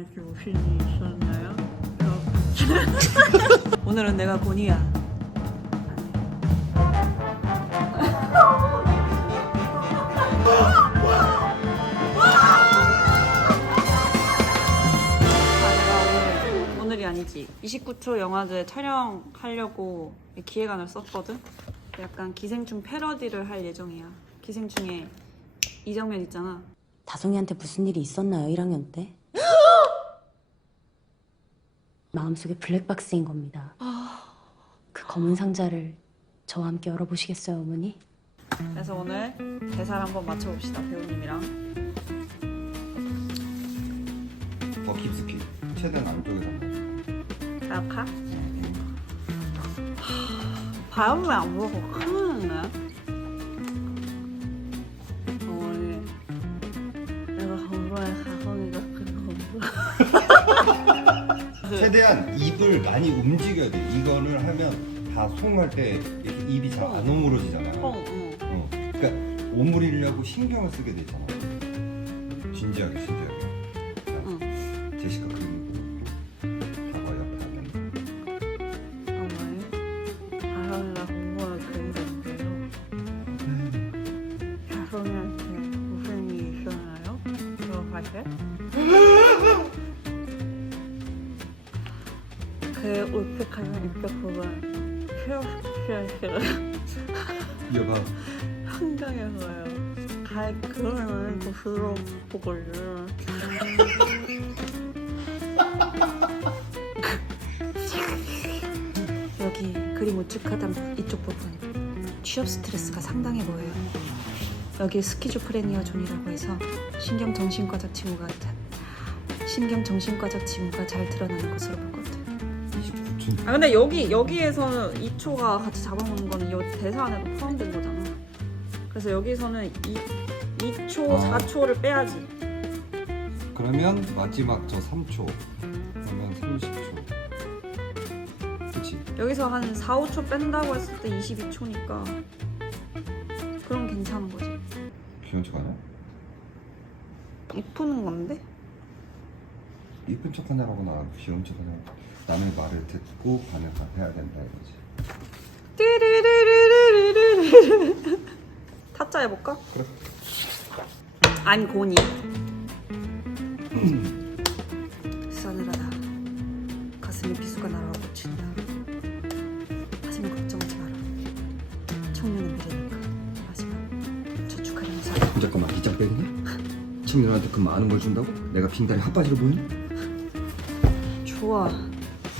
무슨 일이 있었나요? 오늘은 내가 오늘 오늘이 아니지. 29초 영화제 촬영하려고 기획안을 썼거든. 약간 기생충 패러디를 할 예정이야. 기생충에 이정면 있잖아. 다송이한테 무슨 일이 있었나요, 1학년 때? 마음속에 블랙박스인 겁니다. 그 검은 상자를 저와 함께 열어보시겠어요, 어머니? 그래서 오늘 대사를 한번 맞춰봅시다 배우님이랑. 더 깊숙이 최대한 안쪽에다 나카? 바람을 안 보고 큰일이네. 어머니, 내가 공부해 가성이가 그 최대한 입을 많이 움직여야 돼 이거를 하면 다 송할 때 이렇게 입이 잘 안 오므러지잖아 콩, 응. 어. 그러니까 오므리려고 신경을 쓰게 되잖아 진지하게 진지하게 자, 응. 제시카 쉬어쉬어쉬어 이어봐 한강에서요. 갈 그러는 곳으로 보걸요 여기 그림 우측하단 이쪽 부분. 취업 스트레스가 상당해 보여요. 여기 스키조프레니아 존이라고 해서 신경 정신과적 징후가 신경 정신과적 징후가 잘 드러나는 것으로 보거든 29초 아 근데 여기 여기에서는 2초가 같이 잡아먹는 거는 이 대사 안에도 포함된 거잖아. 그래서 여기서는 2, 2초, 아. 4초를 빼야지. 그러면 마지막 저 3초 그러면 30초 그치 여기서 한 4, 5초 뺀다고 했을 때 22초니까 그럼 괜찮은 거지. 귀여운 척 하냐? 이쁘는 건데? 이쁜 척 하냐라고 나랑 귀여운 척 하냐 남의 말을 듣고 반응해야 된다 이거지 띠리리리리리리리. 타짜 해볼까? 그래 안 고니. 싸늘하다. 가슴에 비수가 날아와 꽂힌다. 하지만 걱정하지 마라. 청년은 미래니까. 마지막 저축하려는 사람. 잠깐만 이장 빼겠냐? 청년한테 그 많은 걸 준다고? 내가 빙단이 핫바지로 보이니? 좋아.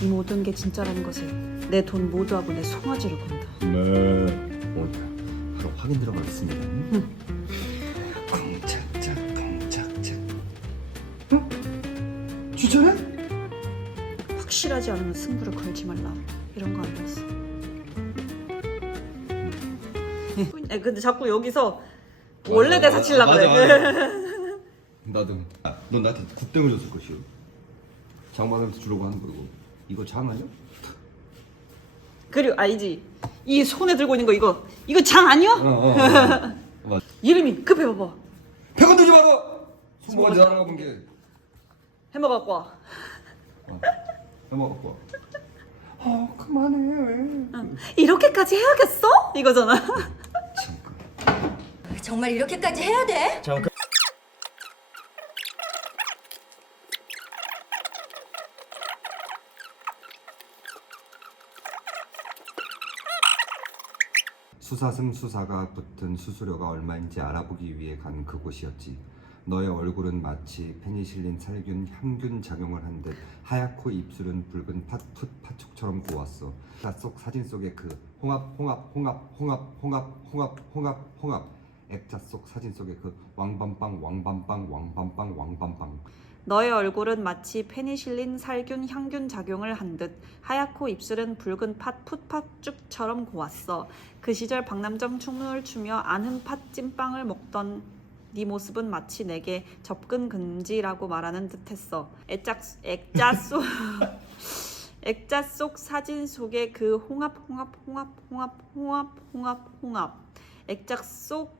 이 모든 게 진짜라는 것을 내 돈 모두하고 내 송아지로 본다. 네 오늘 바로 확인 들어가겠습니다 쿵짝짝 쿵짝짝 어? 추천해? 확실하지 않으면 승부를 걸지 말라. 이런 거안 배웠어. 에, 근데 자꾸 여기서 원래 맞아, 대사 치려고 맞아, 그래. 나도 아, 넌 나한테 굿땡을 줬을 것이오 장만한테 주려고 하는 거고 이거 장 아니야? 그리고 알지? 이 손에 들고 있는 거 이거 이거 장 아니야? 어 어 어, 맞아 이름이 급해 봐봐. 100원 들지 마라 손모가지 날아가 본게 햄버거 갖고 와. 해먹었고 아 그만해 응. 이렇게까지 해야겠어? 이거잖아. 잠깐 정말 이렇게까지 해야 돼? 수사승 수사가 붙은 수수료가 얼마인지 알아보기 위해 간 그곳이었지. 너의 얼굴은 마치 페니실린 살균 향균 작용을 한 듯 하얗고 입술은 붉은 팥풋 파촉처럼 고왔어. 속 사진 속의 그 홍합 홍합 홍합 홍합 홍합 홍합 홍합 홍합 액자 속 사진 속의 그 왕밤빵 왕밤빵 왕밤빵 왕밤빵 너의 얼굴은 마치 페니실린 살균 향균 작용을 한 듯 하얗고 입술은 붉은 팥 풋팥죽처럼 고왔어. 그 시절 박남정 춤을 추며 아는 팥 찐빵을 먹던 네 모습은 마치 내게 접근 금지라고 말하는 듯했어. 액자 액자 속 액자 속 사진 속의 그 홍합 홍합 홍합 홍합 홍합 홍합 홍합 액자 속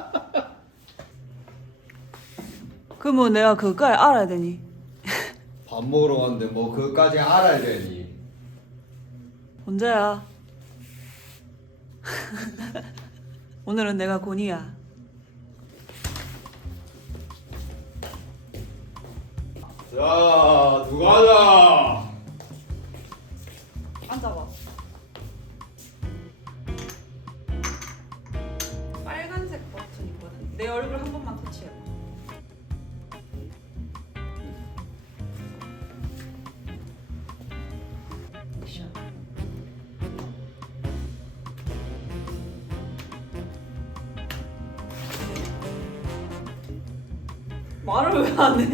그뭐 내가 그걸 알아야 되니? 밥 먹으러 왔는데 뭐 그까지 알아야 되니 혼자야. 오늘은 내가 곤이야. 자 누가 하자 앉아봐. 빨간색 버튼 있거든. 내 얼굴 한번 말을 왜 안 해?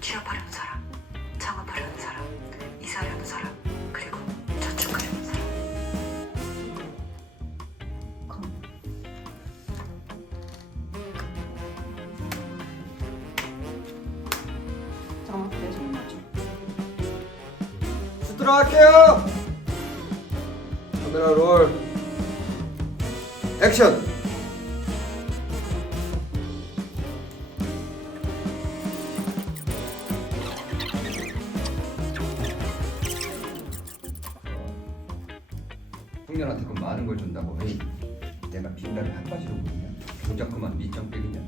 취업하려는 사람, 창업하려는 사람, 이사하려는 사람, 그리고 저축하려는 사람. 잠깐만, 내 손만 좀. 수 들어갈게요 카메라 롤 액션 청년한테 그 많은 걸 준다고 에이 내가 빈다를 핫바지로 보이냐 조작 그만 밑장 빼기냐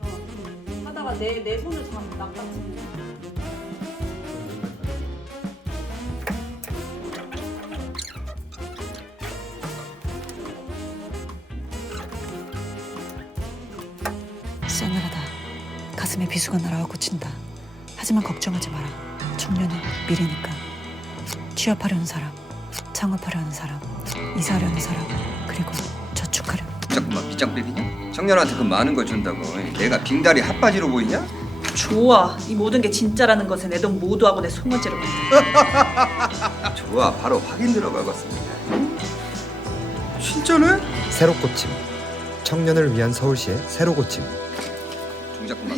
어. 하다가 내, 내 손을 잡 낚아채. 싸늘하다. 가슴에 비수가 날아와 꽂힌다. 하지만 걱정하지 마라. 청년은 미래니까. 취업하려는 사람, 창업하려는 사람, 이사하려는 사람, 그리고 저축하려. 자꾸만 빼기냐? 청년한테 그 많은 걸 준다고 내가 빙다리 핫바지로 보이냐? 좋아. 이 모든 게 진짜라는 것에 내 돈 모두 하고 내 있어. 좋아 바로 확인 들어가겠습니다 진짜네? 새로 고침 청년을 위한 서울시의 새로 고침 동작 그만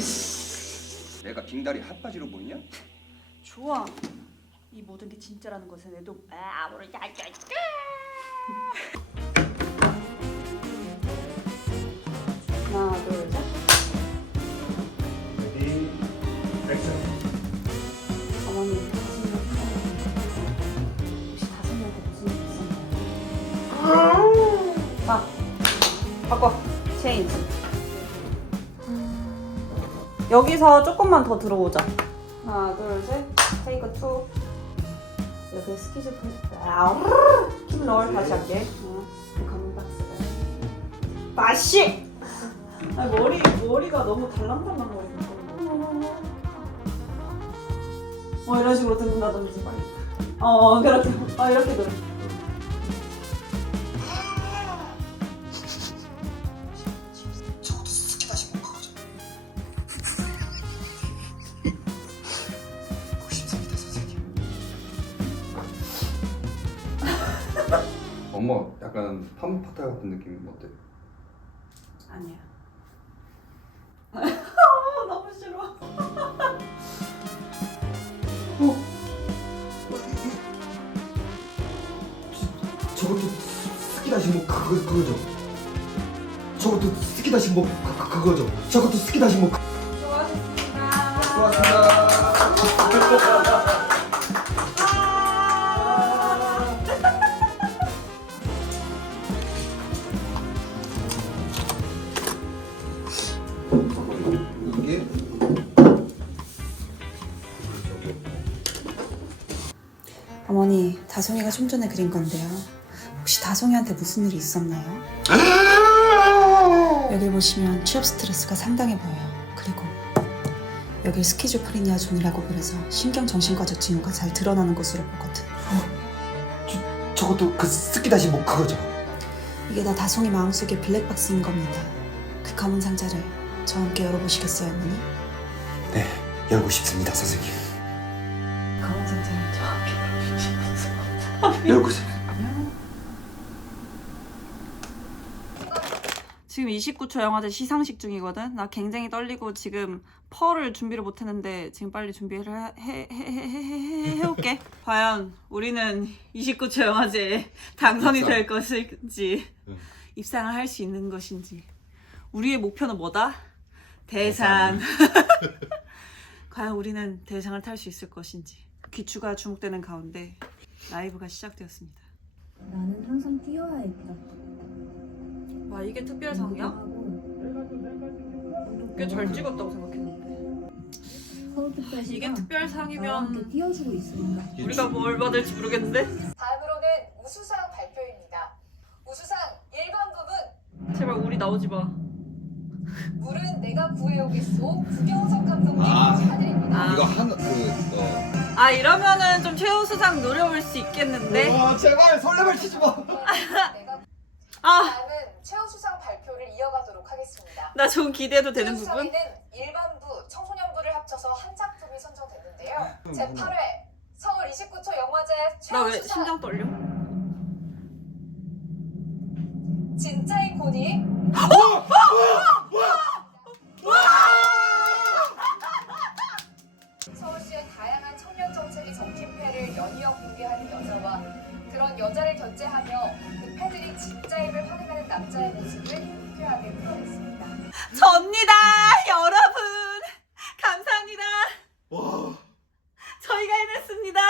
내가 빙다리 핫바지로 보이냐? 좋아. 이 모든 게 진짜라는 것에 내 돈. 아, 모르 야, 야, 여기서 조금만 더 들어오자. 하나, 둘, 셋. 테이크 투. 여기 스키즈 풀. 아우. 킴롤 다시 할게. 어, 박스를. 다시. 아 머리 머리가 너무 달랑달랑 거리는 어 이런 식으로 듣는다든지 빨리. 어 그렇게. 어 이렇게 들어. 엄마 약간 팜파타 같은 느낌이 어때? 아니야. 어, 너무 싫어. 저것도 스키다시 뭐 그거 그거죠 저것도 스키다시 뭐 그, 그, 그거죠 저것도 스키다시 뭐 그- 수고하셨습니다 이게 어머니, 다솜이가 좀 전에 그린 건데요. 혹시 다솜이한테 무슨 일이 있었나요? 여기 보시면 취업 스트레스가 상당해 보여요. 그리고 여기 스키조프리니아 존이라고 그래서 신경정신과적 징후가 잘 드러나는 것으로 보거든. 저 저것도 그 스키다시 뭐 그거죠. 이게 다 다송이 마음속의 블랙박스인 겁니다. 그 검은 상자를 저와 함께 열어보시겠어요, 어머니? 네, 열고 싶습니다, 선생님. 검은 상자를 저 19세. 지금 29초 영화제 시상식 중이거든. 나 굉장히 떨리고 지금 펄을 준비를 못했는데 지금 빨리 준비를 해해해해해 해올게. 과연 우리는 29초 영화제에 당선이 될 것인지 입상을 할 수 있는 것인지 우리의 목표는 뭐다? 대상. 과연 우리는 대상을 탈 수 있을 것인지 귀추가 주목되는 가운데 라이브가 시작되었습니다. 나는 항상 뛰어야 했다. 와 이게 특별상이야? 꽤 잘 찍었다고 생각했는데 이게 특별상이면 띄워주고 있으니까. 우리가 뭘 받을지 모르겠는데 다음으로는 우수상 발표입니다. 우수상 1번 부분 제발 우리 나오지 마. 물은 내가 구해오겠소 구경석 감독님 아. 축하드립니다. 아. 이거 한그 어. 아 이러면은 좀 최우수상 노려볼 수 있겠는데. 와, 제발 설레발 치지 마. 내가 아나 다음은 최우수상 발표를 이어가도록 하겠습니다. 좀 기대해도 되는 부분? 최우수상에는 일반부, 청소년부를 합쳐서 한 작품이 선정됐는데요. 제8회 서울 29초 영화제 나 왜 최우수상 심장 떨려? 진짜인 코니 서울시의 다양한 청년 정책이 적힌 패를 연이어 공개하는 여자와 그런 여자를 견제하며 그 패들이 진짜임을 확인하는 남자의 모습을 유쾌하게 풀어냈습니다. 접니다 여러분 감사합니다. 저희가 해냈습니다.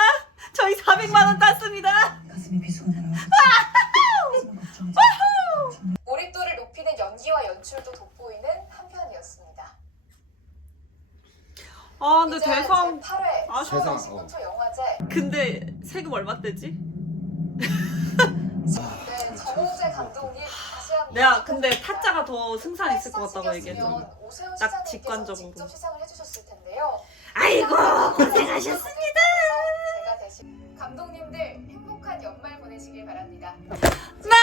저희 400만 원 땄습니다. 날아오고 하지만 걱정하지 마. 몰입도를 높이는 연기와 연출도 한 편이었습니다. 아 근데 이제 대상 제8회 아, 서울 대상, 29초 영화제 근데 세금 얼마 떼지? 네, 정호재 감독님 다시 한번 내가 근데 타짜가 더 승산 있을 것 같다고 얘기했잖아. 했으면 오세훈 딱 시장님께서 직관적으로. 직접 시상을 해주셨을 텐데요. 아이고 고생하셨습니다. 제가 대신 감독님들 행복한 연말 보내시길 바랍니다. 나